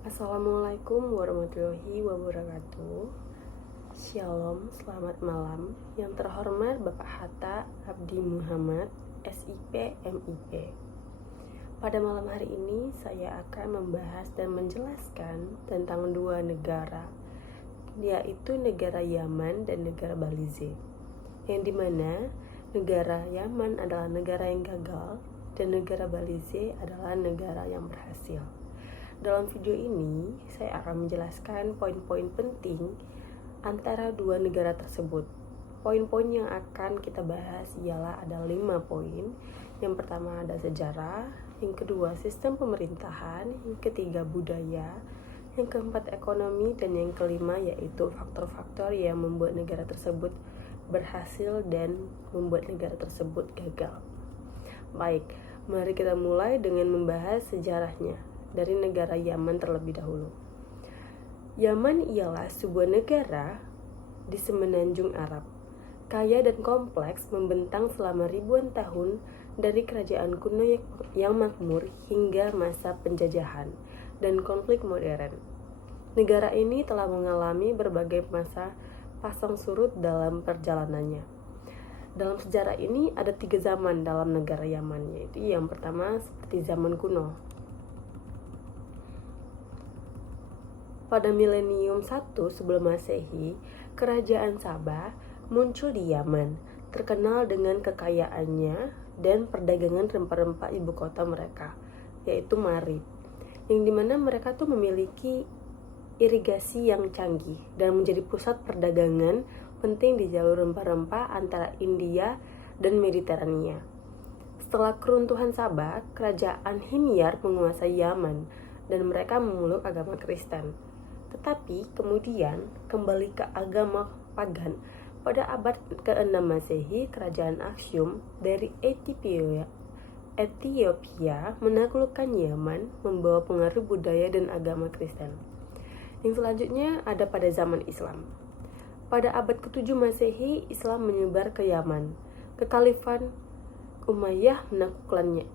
Assalamualaikum warahmatullahi wabarakatuh. Shalom, selamat malam. Yang terhormat Bapak Hatta Abdi Muhammad, SIP, MIP. Pada malam hari ini saya akan membahas dan menjelaskan tentang dua negara, yaitu negara Yaman dan negara Belize. Yang dimana negara Yaman adalah negara yang gagal dan negara Belize adalah negara yang berhasil. Dalam video ini, saya akan menjelaskan poin-poin penting antara dua negara tersebut. Poin-poin yang akan kita bahas ialah ada 5 poin. Yang pertama ada sejarah, yang kedua sistem pemerintahan, yang ketiga budaya, yang keempat ekonomi, dan yang kelima yaitu faktor-faktor yang membuat negara tersebut berhasil dan membuat negara tersebut gagal. Baik, mari kita mulai dengan membahas sejarahnya. Dari negara Yaman terlebih dahulu. Yaman ialah sebuah negara di semenanjung Arab, kaya dan kompleks, membentang selama ribuan tahun dari kerajaan kuno yang makmur hingga masa penjajahan dan konflik modern. Negara ini telah mengalami berbagai masa pasang surut dalam perjalanannya. Dalam sejarah ini ada 3 zaman dalam negara Yaman, yaitu yang pertama seperti zaman kuno. Pada milenium 1 sebelum Masehi, kerajaan Sabah muncul di Yaman, terkenal dengan kekayaannya dan perdagangan rempah-rempah ibu kota mereka, yaitu Marib, yang dimana mereka tuh memiliki irigasi yang canggih dan menjadi pusat perdagangan penting di jalur rempah-rempah antara India dan Mediterania. Setelah keruntuhan Sabah, kerajaan Himyar menguasai Yaman dan mereka memeluk agama Kristen. Tetapi kemudian kembali ke agama pagan. Pada abad ke-6 Masehi, kerajaan Aksum dari Ethiopia menaklukkan Yaman, membawa pengaruh budaya dan agama Kristen. Yang selanjutnya ada pada zaman Islam. Pada abad ke-7 Masehi, Islam menyebar ke Yaman. Kekhalifan Umayyah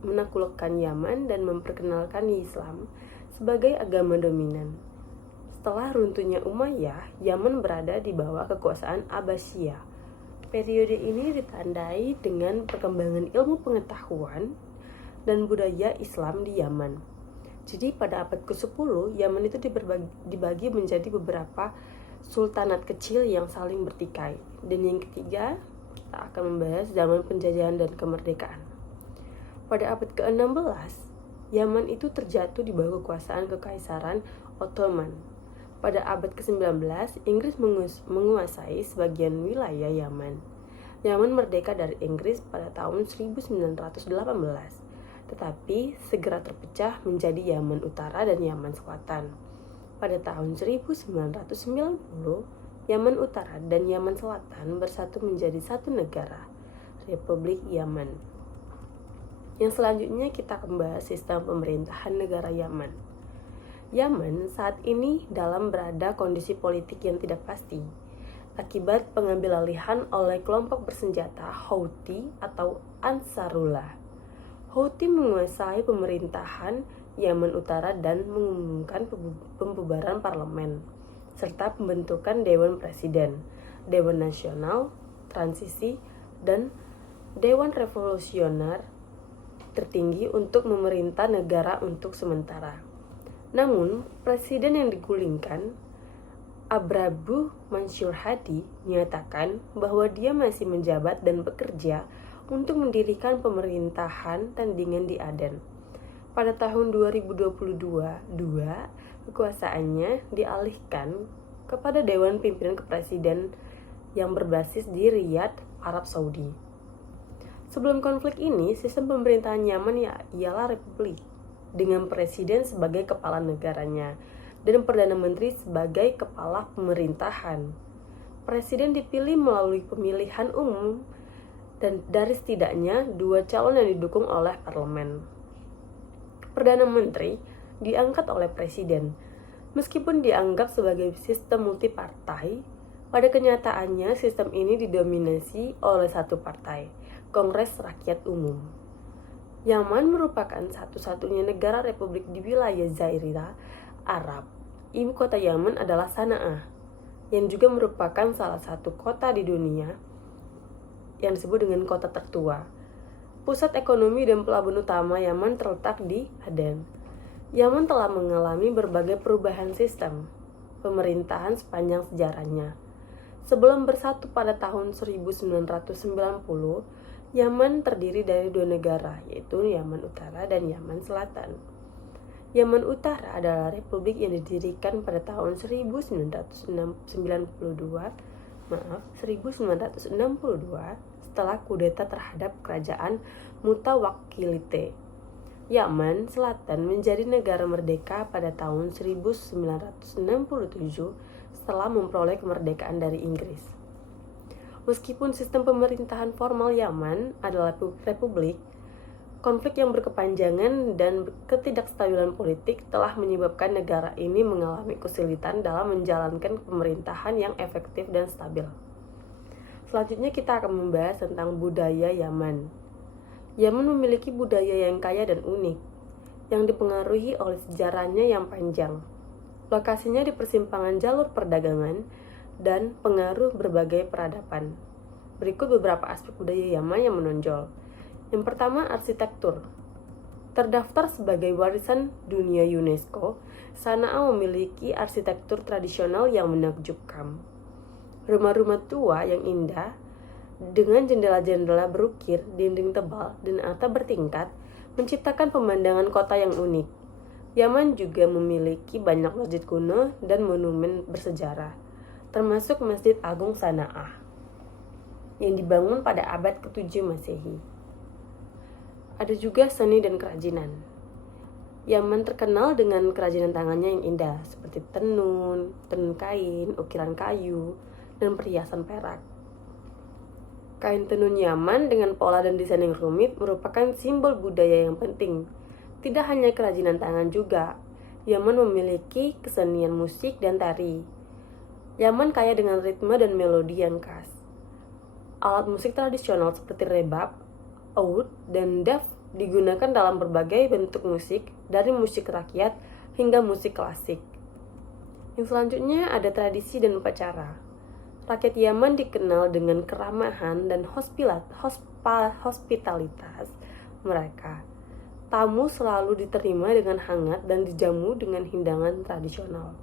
menaklukkan Yaman dan memperkenalkan Islam sebagai agama dominan. Setelah runtuhnya Umayyah, Yaman berada di bawah kekuasaan Abbasiyah. Periode ini ditandai dengan perkembangan ilmu pengetahuan dan budaya Islam di Yaman. Jadi pada abad ke-10, Yaman itu dibagi menjadi beberapa sultanat kecil yang saling bertikai. Dan yang ketiga, kita akan membahas zaman penjajahan dan kemerdekaan. Pada abad ke-16, Yaman itu terjatuh di bawah kekuasaan Kekaisaran Ottoman. Pada abad ke-19, Inggris menguasai sebagian wilayah Yaman. Yaman merdeka dari Inggris pada tahun 1918, tetapi segera terpecah menjadi Yaman Utara dan Yaman Selatan. Pada tahun 1990, Yaman Utara dan Yaman Selatan bersatu menjadi satu negara, Republik Yaman. Yang selanjutnya kita akan membahas sistem pemerintahan negara Yaman. Yaman saat ini dalam berada kondisi politik yang tidak pasti akibat pengambil alihan oleh kelompok bersenjata Houthi atau Ansarullah. Houthi menguasai pemerintahan Yaman Utara dan mengumumkan pembubaran parlemen serta pembentukan Dewan Presiden, Dewan Nasional, Transisi, dan Dewan Revolusioner tertinggi untuk memerintah negara untuk sementara. Namun, presiden yang digulingkan, Abrabu Mansur Hadi, menyatakan bahwa dia masih menjabat dan bekerja untuk mendirikan pemerintahan tandingan di Aden. Pada tahun 2022, kekuasaannya dialihkan kepada Dewan Pimpinan Kepresiden yang berbasis di Riyadh, Arab Saudi. Sebelum konflik ini, sistem pemerintahan Yaman ialah republik, dengan presiden sebagai kepala negaranya dan perdana menteri sebagai kepala pemerintahan. Presiden dipilih melalui pemilihan umum dan dari setidaknya 2 calon yang didukung oleh parlemen. Perdana menteri diangkat oleh presiden. Meskipun dianggap sebagai sistem multipartai, pada kenyataannya sistem ini didominasi oleh satu partai, Kongres Rakyat Umum. Yaman merupakan satu-satunya negara republik di wilayah Zaire Arab. Ibu kota Yaman adalah Sana'ah, yang juga merupakan salah satu kota di dunia yang disebut dengan kota tertua. Pusat ekonomi dan pelabuhan utama Yaman terletak di Aden. Yaman telah mengalami berbagai perubahan sistem pemerintahan sepanjang sejarahnya. Sebelum bersatu pada tahun 1990, Yaman terdiri dari dua negara, yaitu Yaman Utara dan Yaman Selatan. Yaman Utara adalah republik yang didirikan pada tahun 1962 setelah kudeta terhadap kerajaan Mutawakkilite. Yaman Selatan menjadi negara merdeka pada tahun 1967 setelah memperoleh kemerdekaan dari Inggris. Meskipun sistem pemerintahan formal Yaman adalah republik, konflik yang berkepanjangan dan ketidakstabilan politik telah menyebabkan negara ini mengalami kesulitan dalam menjalankan pemerintahan yang efektif dan stabil. Selanjutnya kita akan membahas tentang budaya Yaman. Yaman memiliki budaya yang kaya dan unik, yang dipengaruhi oleh sejarahnya yang panjang. Lokasinya di persimpangan jalur perdagangan dan pengaruh berbagai peradaban. Berikut beberapa aspek budaya Yaman yang menonjol. Yang pertama, arsitektur. Terdaftar sebagai warisan dunia UNESCO, Sanaa memiliki arsitektur tradisional yang menakjubkan. Rumah-rumah tua yang indah, dengan jendela-jendela berukir, dinding tebal, dan atap bertingkat, menciptakan pemandangan kota yang unik. Yaman juga memiliki banyak masjid kuno dan monumen bersejarah, termasuk Masjid Agung Sanaa, yang dibangun pada abad ke-7 Masehi. Ada juga seni dan kerajinan. Yaman terkenal dengan kerajinan tangannya yang indah, seperti tenun kain, ukiran kayu, dan perhiasan perak. Kain tenun Yaman dengan pola dan desain yang rumit merupakan simbol budaya yang penting. Tidak hanya kerajinan tangan juga, Yaman memiliki kesenian musik dan tari. Yaman kaya dengan ritme dan melodi yang khas. Alat musik tradisional seperti rebab, oud, dan daf digunakan dalam berbagai bentuk musik, dari musik rakyat hingga musik klasik. Yang selanjutnya ada tradisi dan upacara. Rakyat Yaman dikenal dengan keramahan dan hospitalitas mereka. Tamu selalu diterima dengan hangat dan dijamu dengan hidangan tradisional.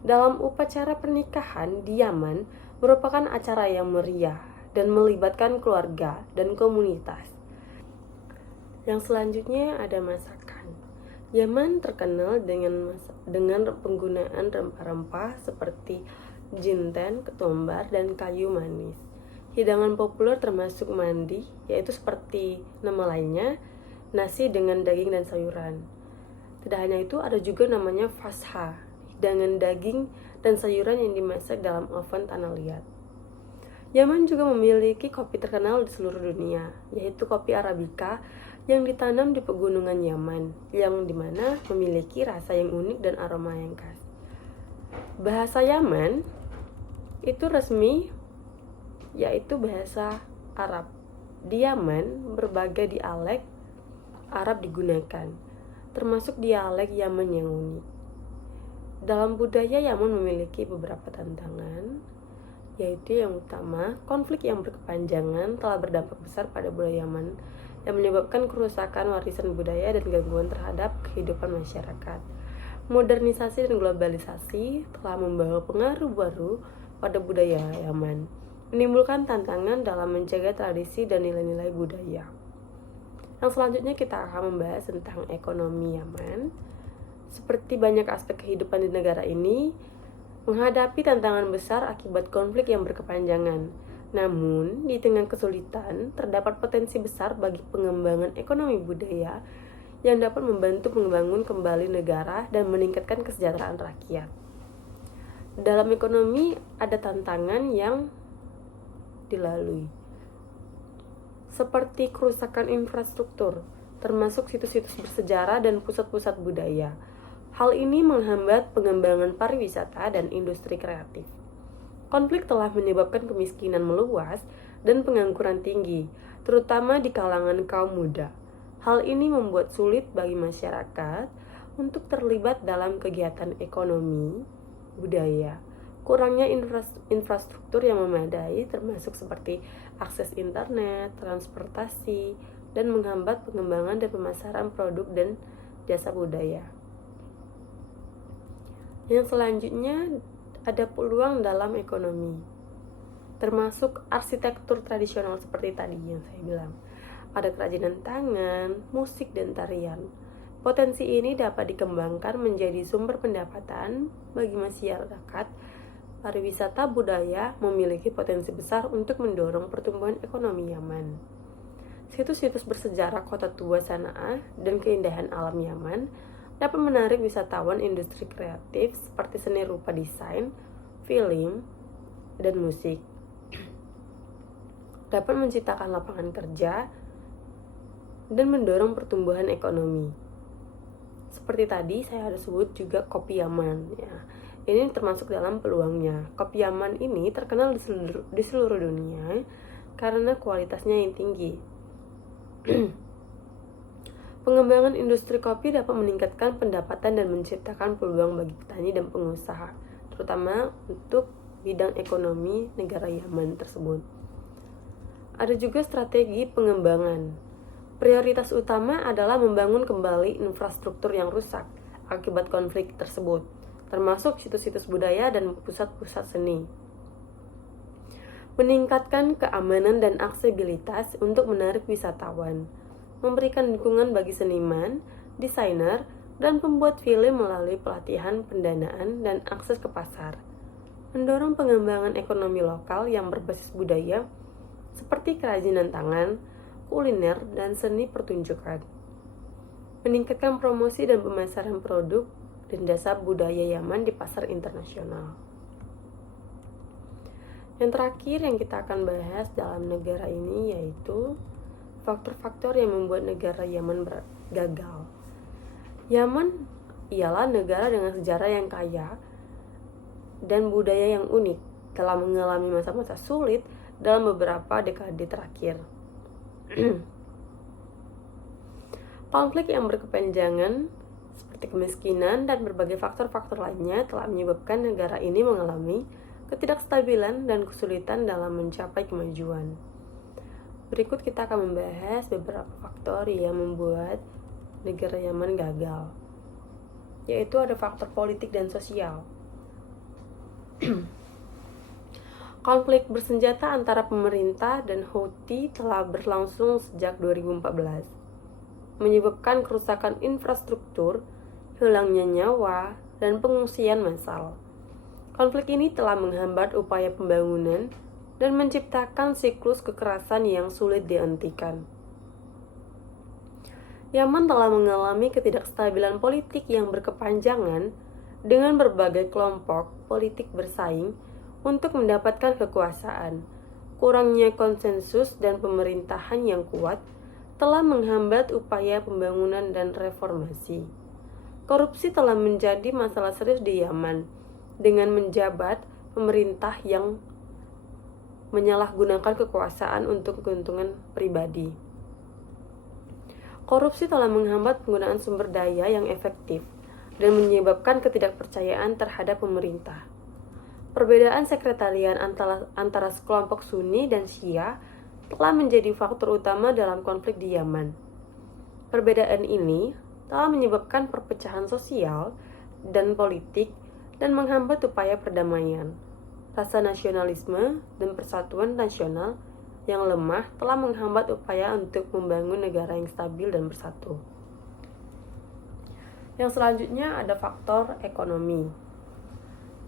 Dalam upacara pernikahan di Yaman merupakan acara yang meriah dan melibatkan keluarga dan komunitas. Yang selanjutnya ada masakan. Yaman terkenal dengan penggunaan rempah-rempah seperti jinten, ketumbar, dan kayu manis. Hidangan populer termasuk mandi, yaitu seperti nama lainnya, nasi dengan daging dan sayuran. Tidak hanya itu, ada juga namanya fasha, hidangan daging dan sayuran yang dimasak dalam oven tanah liat. Yaman juga memiliki kopi terkenal di seluruh dunia, yaitu kopi Arabica yang ditanam di pegunungan Yaman, yang dimana memiliki rasa yang unik dan aroma yang khas. Bahasa Yaman itu resmi, yaitu bahasa Arab. Di Yaman, berbagai dialek Arab digunakan, termasuk dialek Yaman yang unik. Dalam budaya Yaman memiliki beberapa tantangan, yaitu yang utama, konflik yang berkepanjangan telah berdampak besar pada budaya Yaman yang menyebabkan kerusakan warisan budaya dan gangguan terhadap kehidupan masyarakat. Modernisasi dan globalisasi telah membawa pengaruh baru pada budaya Yaman, menimbulkan tantangan dalam menjaga tradisi dan nilai-nilai budaya. Yang selanjutnya kita akan membahas tentang ekonomi Yaman. Seperti banyak aspek kehidupan di negara ini, menghadapi tantangan besar akibat konflik yang berkepanjangan. Namun, di tengah kesulitan, terdapat potensi besar bagi pengembangan ekonomi budaya yang dapat membantu membangun kembali negara dan meningkatkan kesejahteraan rakyat. Dalam ekonomi, ada tantangan yang dilalui, seperti kerusakan infrastruktur, termasuk situs-situs bersejarah dan pusat-pusat budaya. Hal ini menghambat pengembangan pariwisata dan industri kreatif. Konflik telah menyebabkan kemiskinan meluas dan pengangguran tinggi, terutama di kalangan kaum muda. Hal ini membuat sulit bagi masyarakat untuk terlibat dalam kegiatan ekonomi, budaya. Kurangnya infrastruktur yang memadai termasuk seperti akses internet, transportasi, dan menghambat pengembangan dan pemasaran produk dan jasa budaya. Yang selanjutnya ada peluang dalam ekonomi, termasuk arsitektur tradisional seperti tadi yang saya bilang. Ada kerajinan tangan, musik, dan tarian. Potensi ini dapat dikembangkan menjadi sumber pendapatan bagi masyarakat. Pariwisata budaya memiliki potensi besar untuk mendorong pertumbuhan ekonomi Yaman. Situs-situs bersejarah kota tua Sanaa dan keindahan alam Yaman dapat menarik wisatawan industri kreatif seperti seni rupa desain, film, dan musik. Dapat menciptakan lapangan kerja dan mendorong pertumbuhan ekonomi. Seperti tadi saya ada sebut juga kopi Yaman ya. Ini termasuk dalam peluangnya. Kopi Yaman ini terkenal di seluruh dunia karena kualitasnya yang tinggi. Pengembangan industri kopi dapat meningkatkan pendapatan dan menciptakan peluang bagi petani dan pengusaha, terutama untuk bidang ekonomi negara Yaman tersebut. Ada juga strategi pengembangan. Prioritas utama adalah membangun kembali infrastruktur yang rusak akibat konflik tersebut, termasuk situs-situs budaya dan pusat-pusat seni. Meningkatkan keamanan dan aksesibilitas untuk menarik wisatawan. Memberikan dukungan bagi seniman, desainer, dan pembuat film melalui pelatihan, pendanaan, dan akses ke pasar. Mendorong pengembangan ekonomi lokal yang berbasis budaya seperti kerajinan tangan, kuliner, dan seni pertunjukan. Meningkatkan promosi dan pemasaran produk dan dasar budaya Yaman di pasar internasional. Yang terakhir yang kita akan bahas dalam negara ini yaitu faktor-faktor yang membuat negara Yaman gagal. Yaman ialah negara dengan sejarah yang kaya dan budaya yang unik, telah mengalami masa-masa sulit dalam beberapa dekade terakhir. Konflik yang berkepanjangan seperti kemiskinan dan berbagai faktor-faktor lainnya telah menyebabkan negara ini mengalami ketidakstabilan dan kesulitan dalam mencapai kemajuan. Berikut kita akan membahas beberapa faktor yang membuat negara Yaman gagal, yaitu ada faktor politik dan sosial. Konflik bersenjata antara pemerintah dan Houthi telah berlangsung sejak 2014, menyebabkan kerusakan infrastruktur, hilangnya nyawa, dan pengungsian massal. Konflik ini telah menghambat upaya pembangunan dan menciptakan siklus kekerasan yang sulit dihentikan. Yaman telah mengalami ketidakstabilan politik yang berkepanjangan dengan berbagai kelompok politik bersaing untuk mendapatkan kekuasaan. Kurangnya konsensus dan pemerintahan yang kuat telah menghambat upaya pembangunan dan reformasi. Korupsi telah menjadi masalah serius di Yaman dengan menjabat pemerintah yang menyalahgunakan kekuasaan untuk keuntungan pribadi. Korupsi telah menghambat penggunaan sumber daya yang efektif dan menyebabkan ketidakpercayaan terhadap pemerintah. Perbedaan sekretariat antara sekelompok Sunni dan Syiah telah menjadi faktor utama dalam konflik di Yaman. Perbedaan ini telah menyebabkan perpecahan sosial dan politik dan menghambat upaya perdamaian. Rasa nasionalisme dan persatuan nasional yang lemah telah menghambat upaya untuk membangun negara yang stabil dan bersatu. Yang selanjutnya ada faktor ekonomi.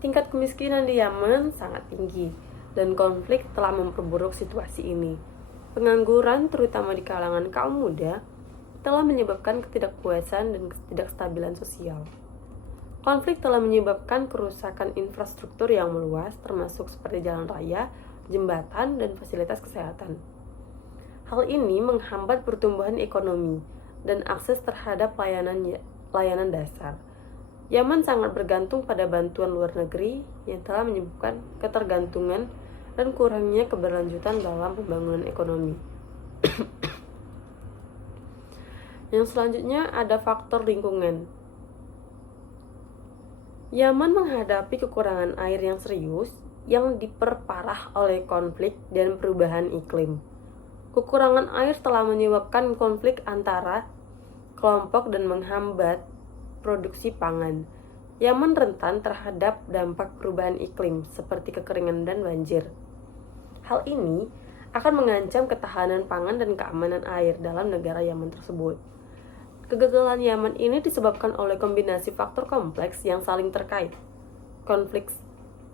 Tingkat kemiskinan di Yaman sangat tinggi dan konflik telah memperburuk situasi ini. Pengangguran, terutama di kalangan kaum muda, telah menyebabkan ketidakpuasan dan ketidakstabilan sosial. Konflik telah menyebabkan kerusakan infrastruktur yang meluas, termasuk seperti jalan raya, jembatan, dan fasilitas kesehatan. Hal ini menghambat pertumbuhan ekonomi dan akses terhadap layanan dasar. Yaman sangat bergantung pada bantuan luar negeri yang telah menyebabkan ketergantungan dan kurangnya keberlanjutan dalam pembangunan ekonomi. Yang selanjutnya ada faktor lingkungan. Yaman menghadapi kekurangan air yang serius yang diperparah oleh konflik dan perubahan iklim. Kekurangan air telah menyebabkan konflik antara kelompok dan menghambat produksi pangan. Yaman rentan terhadap dampak perubahan iklim seperti kekeringan dan banjir. Hal ini akan mengancam ketahanan pangan dan keamanan air dalam negara Yaman tersebut. Kegagalan Yaman ini disebabkan oleh kombinasi faktor kompleks yang saling terkait. Konflik,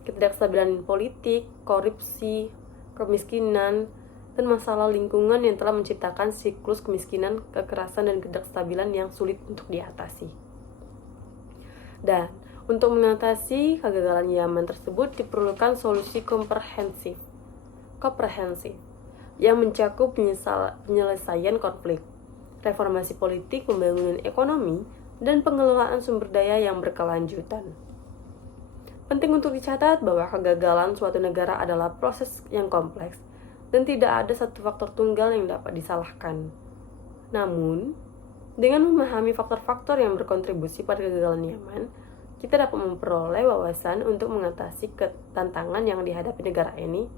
ketidakstabilan politik, korupsi, kemiskinan, dan masalah lingkungan yang telah menciptakan siklus kemiskinan, kekerasan, dan ketidakstabilan yang sulit untuk diatasi. Dan untuk mengatasi kegagalan Yaman tersebut diperlukan solusi komprehensif yang mencakup penyelesaian konflik, reformasi politik, pembangunan ekonomi, dan pengelolaan sumber daya yang berkelanjutan. Penting untuk dicatat bahwa kegagalan suatu negara adalah proses yang kompleks dan tidak ada satu faktor tunggal yang dapat disalahkan. Namun, dengan memahami faktor-faktor yang berkontribusi pada kegagalan Yaman, kita dapat memperoleh wawasan untuk mengatasi tantangan yang dihadapi negara ini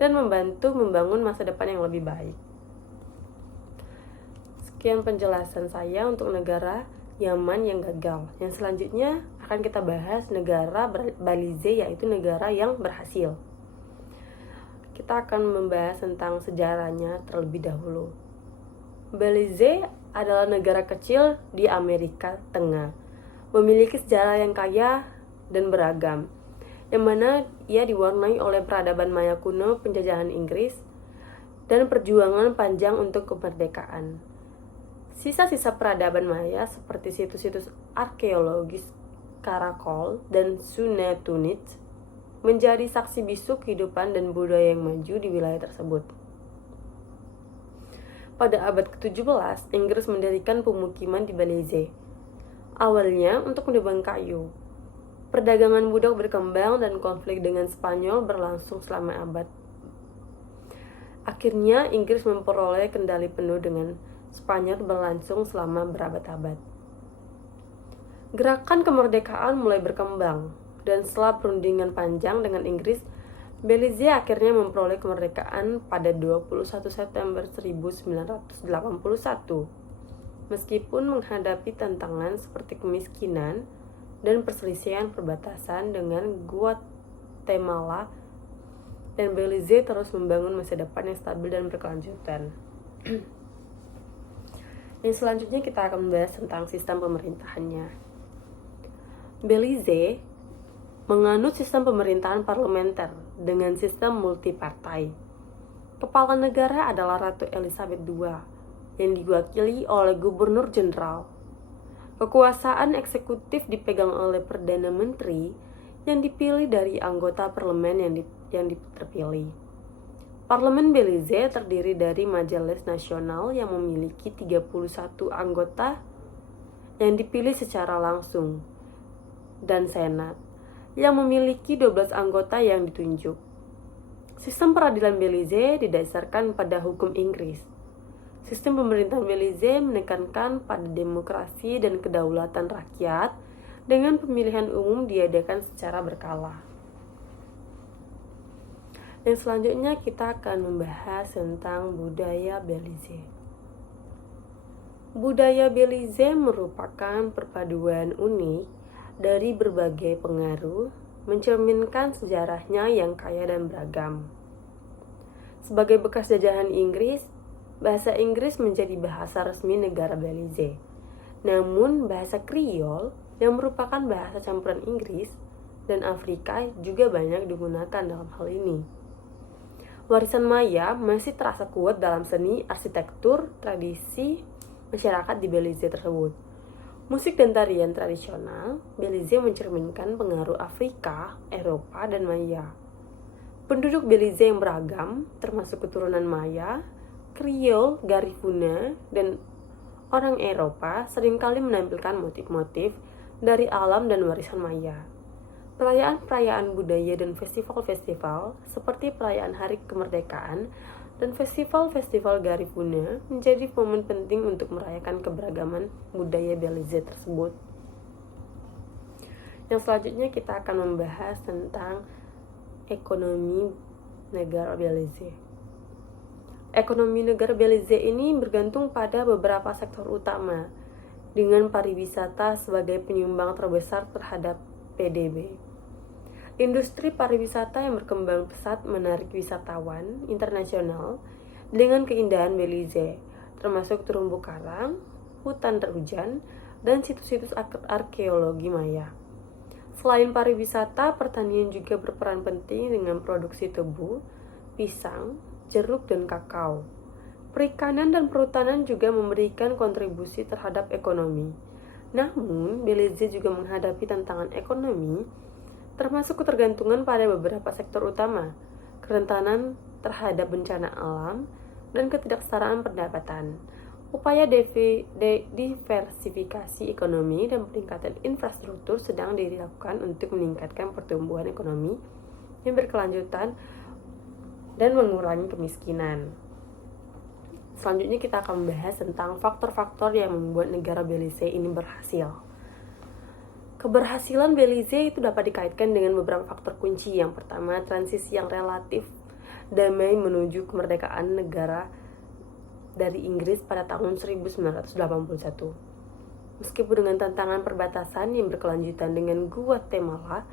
dan membantu membangun masa depan yang lebih baik. Sekian penjelasan saya untuk negara Yaman yang gagal. Yang selanjutnya akan kita bahas negara Belize, yaitu negara yang berhasil. Kita akan membahas tentang sejarahnya terlebih dahulu. Belize adalah negara kecil di Amerika Tengah, memiliki sejarah yang kaya dan beragam, yang mana ia diwarnai oleh peradaban Maya kuno, penjajahan Inggris, dan perjuangan panjang untuk kemerdekaan. Sisa-sisa peradaban Maya seperti situs-situs arkeologis Karakol dan Sunatunit menjadi saksi bisu kehidupan dan budaya yang maju di wilayah tersebut. Pada abad ke-17, Inggris mendirikan pemukiman di Belize. Awalnya untuk menebang kayu. Perdagangan budak berkembang dan konflik dengan Spanyol berlangsung selama abad. Akhirnya Inggris memperoleh kendali penuh dengan Spanyol berlangsung selama berabad-abad. Gerakan kemerdekaan mulai berkembang. Dan setelah perundingan panjang dengan Inggris, Belize akhirnya memperoleh kemerdekaan pada 21 September 1981. Meskipun menghadapi tantangan seperti kemiskinan dan perselisihan perbatasan dengan Guatemala, dan Belize terus membangun masa depan yang stabil dan berkelanjutan. Yang selanjutnya kita akan membahas tentang sistem pemerintahannya. Belize menganut sistem pemerintahan parlementer dengan sistem multipartai. Kepala negara adalah Ratu Elizabeth II yang diwakili oleh Gubernur Jenderal. Kekuasaan eksekutif dipegang oleh Perdana Menteri yang dipilih dari anggota parlemen yang terpilih. Parlemen Belize terdiri dari Majelis Nasional yang memiliki 31 anggota yang dipilih secara langsung dan Senat yang memiliki 12 anggota yang ditunjuk. Sistem peradilan Belize didasarkan pada hukum Inggris. Sistem pemerintahan Belize menekankan pada demokrasi dan kedaulatan rakyat dengan pemilihan umum diadakan secara berkala. Yang selanjutnya kita akan membahas tentang budaya Belize. Budaya Belize merupakan perpaduan unik dari berbagai pengaruh, mencerminkan sejarahnya yang kaya dan beragam. Sebagai bekas jajahan Inggris, bahasa Inggris menjadi bahasa resmi negara Belize. Namun, bahasa Kriol yang merupakan bahasa campuran Inggris dan Afrika juga banyak digunakan dalam hal ini. Warisan Maya masih terasa kuat dalam seni, arsitektur, tradisi masyarakat di Belize tersebut. Musik dan tarian tradisional Belize mencerminkan pengaruh Afrika, Eropa, dan Maya. Penduduk Belize yang beragam, termasuk keturunan Maya, Kriol, Garifuna, dan orang Eropa, seringkali menampilkan motif-motif dari alam dan warisan Maya. Perayaan-perayaan budaya dan festival-festival seperti perayaan Hari Kemerdekaan dan festival-festival Garifuna menjadi momen penting untuk merayakan keberagaman budaya Belize tersebut. Yang selanjutnya kita akan membahas tentang ekonomi negara Belize. Ekonomi negara Belize ini bergantung pada beberapa sektor utama, dengan pariwisata sebagai penyumbang terbesar terhadap PDB. Industri pariwisata yang berkembang pesat menarik wisatawan internasional dengan keindahan Belize, termasuk terumbu karang, hutan terhujan, dan situs-situs arkeologi Maya. Selain pariwisata, pertanian juga berperan penting dengan produksi tebu, pisang, jeruk, dan kakao. Perikanan dan perhutanan juga memberikan kontribusi terhadap ekonomi. Namun, Belize juga menghadapi tantangan ekonomi, termasuk ketergantungan pada beberapa sektor utama, kerentanan terhadap bencana alam, dan ketidaksetaraan pendapatan. Upaya diversifikasi ekonomi dan peningkatan infrastruktur sedang dilakukan untuk meningkatkan pertumbuhan ekonomi yang berkelanjutan dan mengurangi kemiskinan. Selanjutnya kita akan membahas tentang faktor-faktor yang membuat negara Belize ini berhasil. Keberhasilan Belize itu dapat dikaitkan dengan beberapa faktor kunci. Yang pertama, transisi yang relatif damai menuju kemerdekaan negara dari Inggris pada tahun 1981. Meskipun dengan tantangan perbatasan yang berkelanjutan dengan Guatemala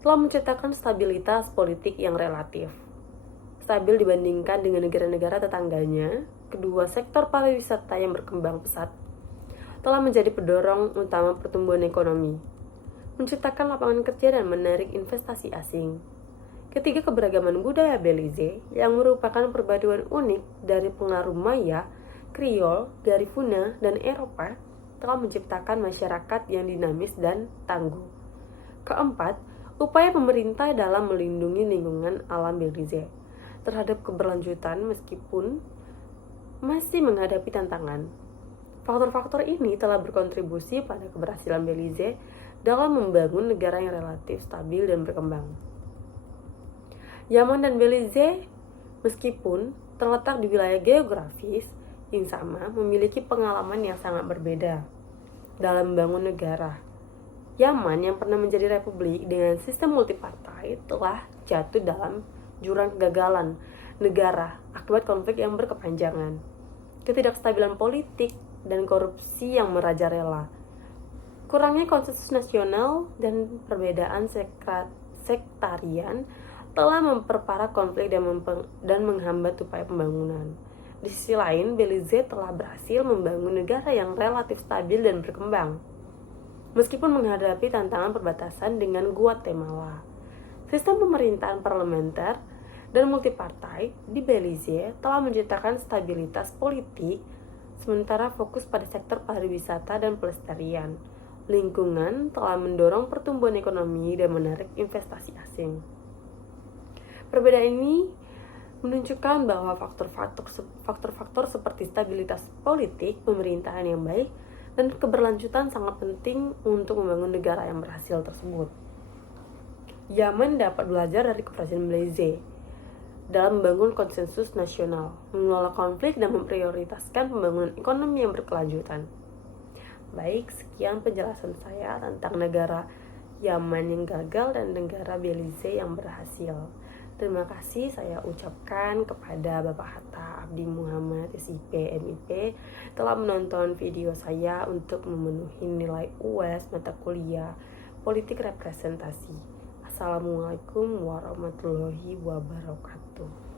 telah menciptakan stabilitas politik yang relatif stabil dibandingkan dengan negara-negara tetangganya, kedua sektor pariwisata yang berkembang pesat telah menjadi pendorong utama pertumbuhan ekonomi, menciptakan lapangan kerja dan menarik investasi asing. Ketiga, keberagaman budaya Belize yang merupakan perpaduan unik dari pengaruh Maya, Kriol, Garifuna, dan Eropa telah menciptakan masyarakat yang dinamis dan tangguh. Keempat, upaya pemerintah dalam melindungi lingkungan alam Belize terhadap keberlanjutan meskipun masih menghadapi tantangan. Faktor-faktor ini telah berkontribusi pada keberhasilan Belize dalam membangun negara yang relatif stabil dan berkembang. Yaman dan Belize, meskipun terletak di wilayah geografis yang sama, memiliki pengalaman yang sangat berbeda dalam membangun negara. Yaman yang pernah menjadi republik dengan sistem multipartai telah jatuh dalam jurang kegagalan negara akibat konflik yang berkepanjangan, ketidakstabilan politik, dan korupsi yang merajalela. Kurangnya konsensus nasional dan perbedaan sektarian telah memperparah konflik dan menghambat upaya pembangunan. Di sisi lain, Belize telah berhasil membangun negara yang relatif stabil dan berkembang, meskipun menghadapi tantangan perbatasan dengan Guatemala. Sistem pemerintahan parlementer dan multipartai di Belize telah menciptakan stabilitas politik, sementara fokus pada sektor pariwisata dan pelestarian lingkungan telah mendorong pertumbuhan ekonomi dan menarik investasi asing. Perbedaan ini menunjukkan bahwa faktor-faktor seperti stabilitas politik, pemerintahan yang baik, dan keberlanjutan sangat penting untuk membangun negara yang berhasil tersebut. Yaman dapat belajar dari keberhasilan Belize dalam membangun konsensus nasional, mengelola konflik, dan memprioritaskan pembangunan ekonomi yang berkelanjutan. Baik, sekian penjelasan saya tentang negara Yaman yang gagal dan negara Belize yang berhasil. Terima kasih saya ucapkan kepada Bapak Hatta Abdi Muhammad SIP MIP telah menonton video saya untuk memenuhi nilai UAS mata kuliah Politik Representasi. Assalamualaikum warahmatullahi wabarakatuh.